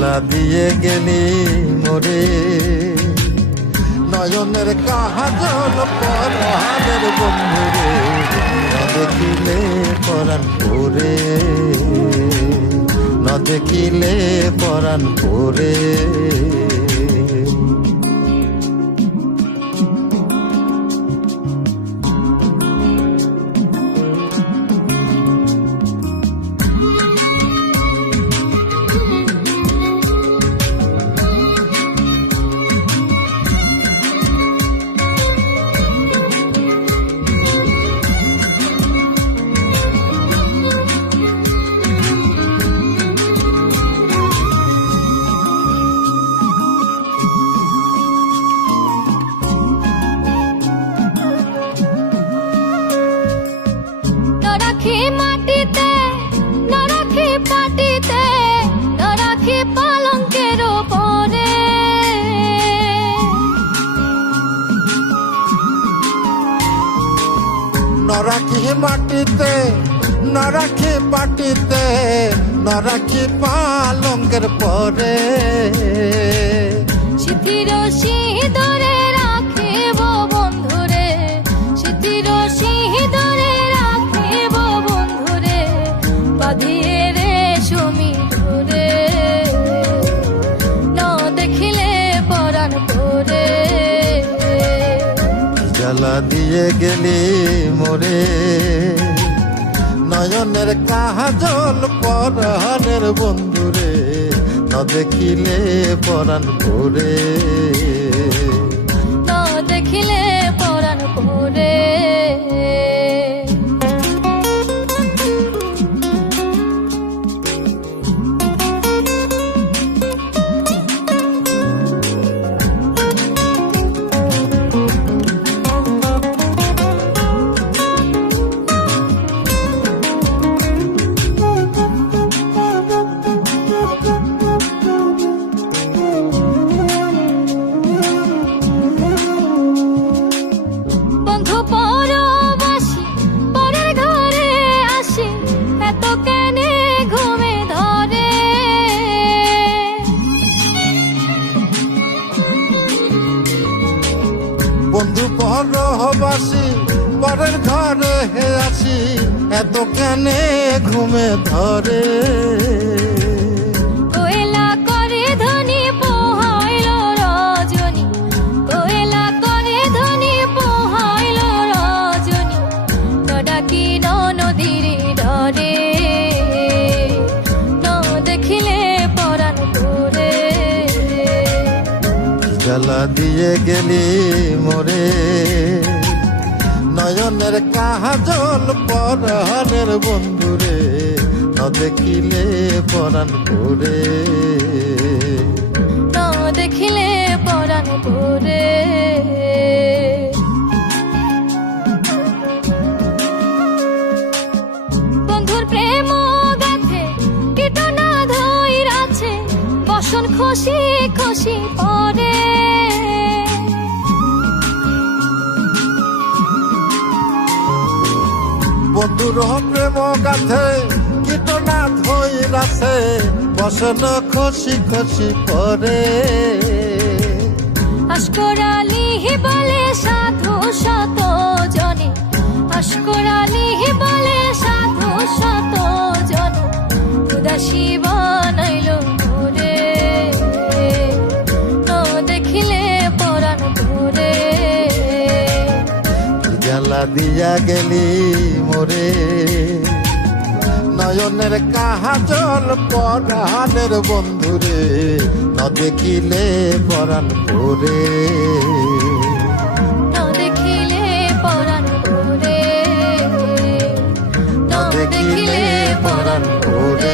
জ্বালা দিয়ে গেলি মোরে, নয়নের কাজল পরাণের বন্ধুরে, না দেখিলে পরাণ পরে, না দেখিলে পরাণ পরে। মাটিতে না রাখি পাটিতে, না রাখি পালঙ্কের উপরে, না রাখি মাটিতে, না রাখি পাটিতে, না রাখি পালঙ্কের পরে। সিঁথির সিঁদুরে রাখিব বন্ধুরে, সিঁথির সিঁদুরে রাখিব বন্ধুরে, বাঁধিয়ে রেশমি ডোরে, না দেখিলে পরাণ পরে। জ্বালা দিয়ে গেলি মোরে, নয়নের কাজল পরাণের বন্ধুরে, না দেখিলে পরাণ পরে, না দেখিলে পরাণ পরে। বন্ধু পরবাসী পরের ঘরে হে আসি, এত কেনে ঘুমে ধরে। কোয়েলা করে ধনী পোহাইল রজনী, কোয়েলা করে ধনী পোহাইল রজনী, ডাকি নদীর ডরে, ন দেখিলে পরাণ পরে। জ্বালা দিয়ে গেলি মোরে, নয়নের কাজল পরাণের বন্ধুরে, না দেখিলে পরাণ পরে, না দেখিলে পরাণ পরে। বন্ধুর প্রেম গাথে কীটনা ধইরাছে, বসন খুশি খুশি পরে। বন্ধুর প্রেম গাথে কীটনা ধইরাছে, বসন খুশি খুশি পরে। আশকরালি বলে সাধু শত জনে, আশকরালি বলে সাধু শত জনে, উদাসী বানাইল মোরে, না দেখিলে পরাণ পরে। জ্বালা দিয়া গেলি মোরে, নয়নের কাজল পরাণের বন্ধুরে, না দেখিলে পরাণ পরে, না দেখিলে পরাণ পরে, না দেখিলে পরাণ পরে।